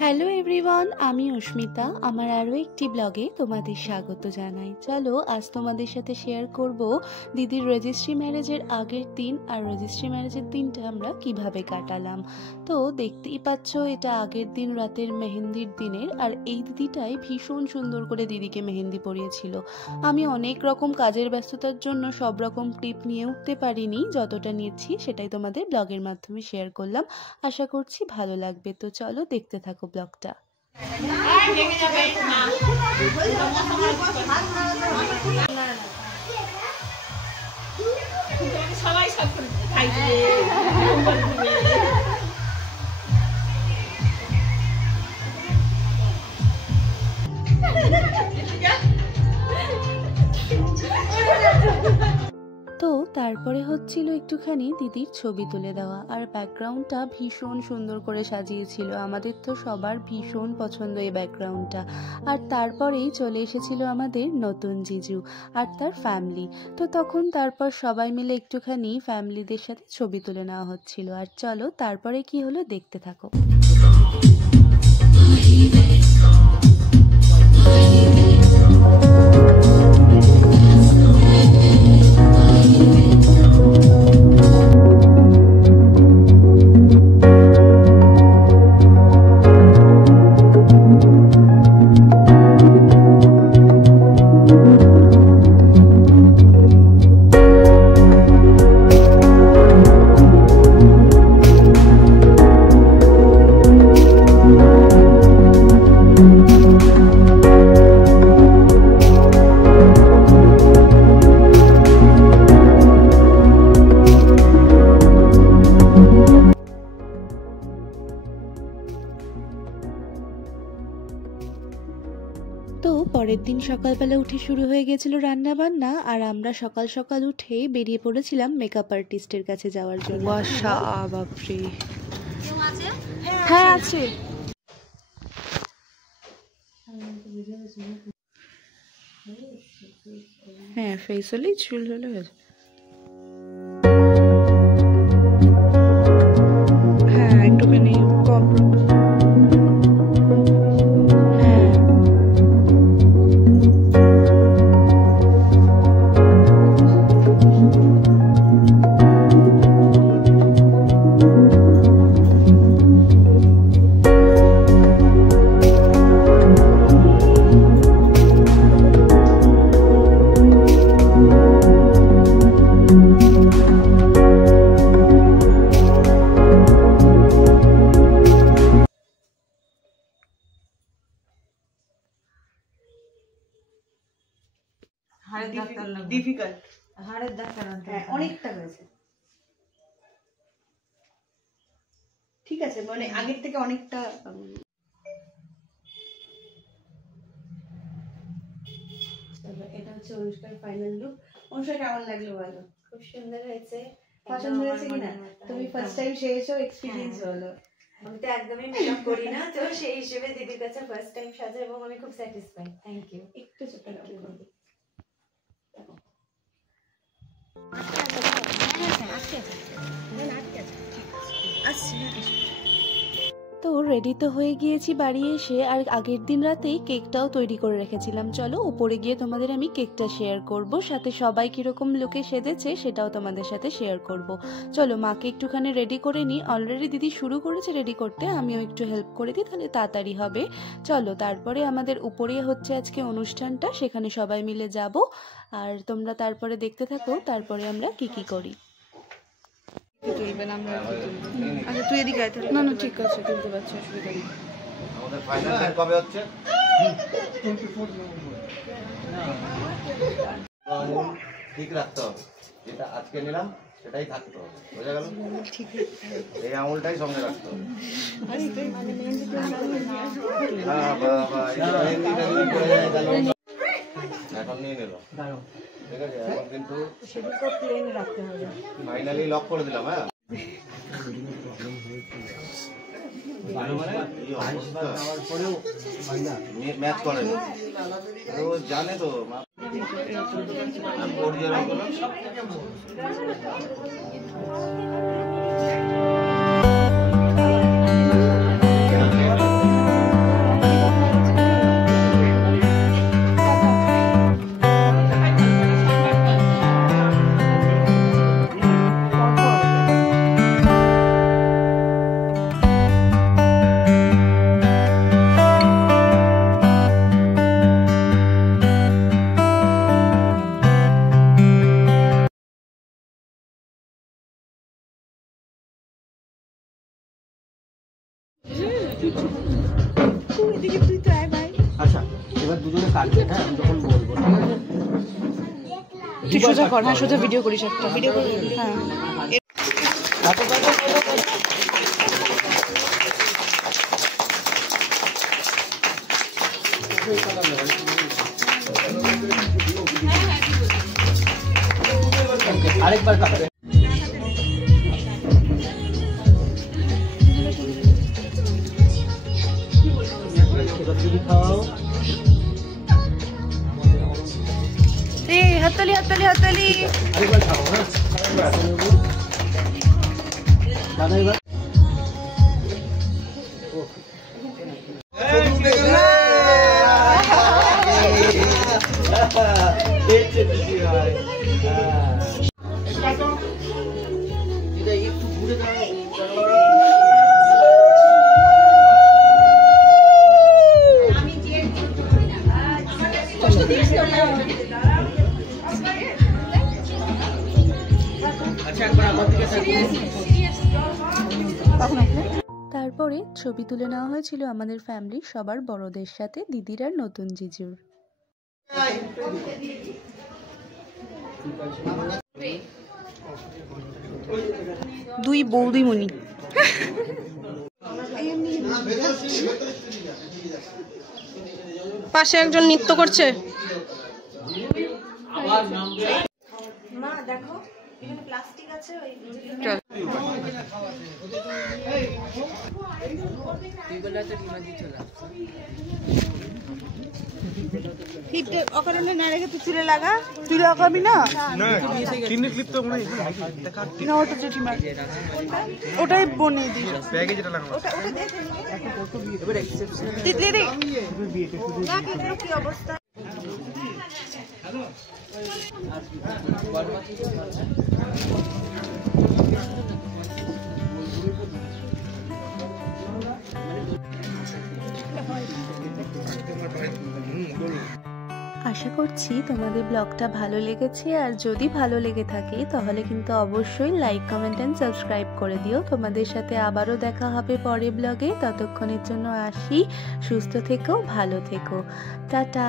Hello everyone, আমি অস্মিতা। আমার আরও একটি ব্লগে তোমাদের স্বাগত জানাই। চলো আজ তোমাদের সাথে শেয়ার করব দিদির রেজিস্ট্রি ম্যারেজের আগের দিন আর রেজিস্ট্রি ম্যারেজের দিনটা আমরা কিভাবে কাটালাম। তো দেখতেই পাচ্ছ, এটা আগের দিন রাতের মেহেন্দির দিনের, আর এই দিদিটাই ভীষণ সুন্দর করে দিদিকে মেহেন্দি পরিয়েছিল। আমি অনেক রকম কাজের ব্যস্ততার জন্য সব রকম ক্লিপ নিয়ে উঠতে পারিনি, যতটা নিয়েছি সেটাই তোমাদের ব্লগের মাধ্যমে শেয়ার করলাম। আশা করছি ভালো লাগবে। তো চলো দেখতে থাকো ব্লগটা। সবাই সব করে খাইবে। তো তারপরে হচ্ছিল একটুখানি দিদির ছবি তুলে দেওয়া, আর ব্যাকগ্রাউন্ডটা ভীষণ সুন্দর করে সাজিয়েছিল। আমাদের তো সবার ভীষণ পছন্দ এই ব্যাকগ্রাউন্ডটা। আর তারপরেই চলে এসেছিল আমাদের নতুন জিজু আর তার ফ্যামিলি। তো তখন তারপর সবাই মিলে একটুখানি ফ্যামিলিদের সাথে ছবি তুলে নেওয়া হচ্ছিল। আর চলো তারপরে কি হলো দেখতে থাকো। তো পরের দিন সকালবেলা উঠে শুরু হয়ে গেছিল রান্না বান্না, আর আমরা সকাল সকাল উঠে বেরিয়ে পড়েছিলাম মেকআপ আর্টিস্টের কাছে যাওয়ার জন্য। বাপরে, হ্যাঁ আছে। হ্যাঁ, ফেস হলেই চুল হলে হয়ে যাবে। হ্যাঁ, একটুখানি কম। অনেকটা হয়েছে, ঠিক আছে, মানে আগের থেকে অনেকটা। এটা হচ্ছে অনুষ্কার ফাইনাল লুক। অনুষ্কা কেমন লাগলো বলো? খুব সুন্দর হয়েছে। পছন্দ হয়েছে কিনা? তুমি ফার্স্ট টাইম সেজেছো, এক্সপেরিয়েন্স বলো। আমি তো একদমই মেকআপ করি না, তো সেই হিসেবে দিদির কাছে ফার্স্ট টাইম সাজা এবং আমি খুব স্যাটিসফাইড। Thank you. একটু ছোট করো। তো রেডি তো হয়ে গিয়েছি বাড়ি এসে, আর আগের দিন রাতেই কেকটাও তৈরি করে রেখেছিলাম। চলো উপরে গিয়ে তোমাদের আমি কেকটা শেয়ার করব, সাথে সবাই কিরকম লুকে সেজেছে সেটাও তোমাদের সাথে শেয়ার করব। চলো মাকে একটুখানি রেডি করে নিই। অলরেডি দিদি শুরু করেছে রেডি করতে, আমিও একটু হেল্প করে দিই, তাহলে তাড়াতাড়ি হবে। চলো তারপরে আমাদের উপরে হচ্ছে আজকে অনুষ্ঠানটা, সেখানে সবাই মিলে যাব, আর তোমরা তারপরে দেখতে থাকো তারপরে আমরা কি কি করি। আচ্ছা তুই এদিকে আয়। না না ঠিক আছে, তুলতে পারছি, অসুবিধা নেই। আমাদের ফাইনাল কবে হচ্ছে? ঠিক রাখতে হবে, যেটা আজকে নিলাম সেটাই থাকতে হবে, বোঝা গেল? এই আঙুলটাই সঙ্গে রাখতে হবে। এখন নিয়ে নিল, ঠিক আছে? এখন কিন্তু ফাইনালি লক করে দিলাম। হ্যাঁ, ম্যাচ করে ও জানে তো। আচ্ছা এবার দুজনে কাটবে, হ্যাঁ আমি যখন বলবো, ঠিক আছে? তুই সোজা কর, হ্যাঁ সোজা ভিডিও করিস, একটা ভিডিও করি, হ্যাঁ। আরেকবার কাটবে। খাওয়াও। এই হাততালি হাততালি হাততালি। আরেকবার খাও, হ্যাঁ দাদা এবার এটা একটু ঘুরে দাও। তারপরে ছবি তুলে নেওয়া হয়েছিল আমাদের ফ্যামিলির সবার বড়দের সাথে, দিদির আর নতুন জিজুর। দুই বৌদি মনি। পাশে একজন নৃত্য করছে। মা দেখো এখানে প্লাস্টিক আছে, ওই অকারণে না রেখে তুই চুলে লাগা, তুই লাগাবি না? না ওটা জেঠিমার, ওটাই বনিয়ে দিই। তিতলি দি দেখ এগুলো কি অবস্থা। আশা করছি তোমাদের ব্লগটা ভালো লেগেছে, আর যদি ভালো লেগে থাকে তাহলে কিন্তু অবশ্যই লাইক, কমেন্ট এন্ড সাবস্ক্রাইব করে দিও। তোমাদের সাথে আবারও দেখা হবে পরের ব্লগে। ততক্ষণের জন্য আসি, সুস্থ থেকো, ভালো থেকো, টাটা।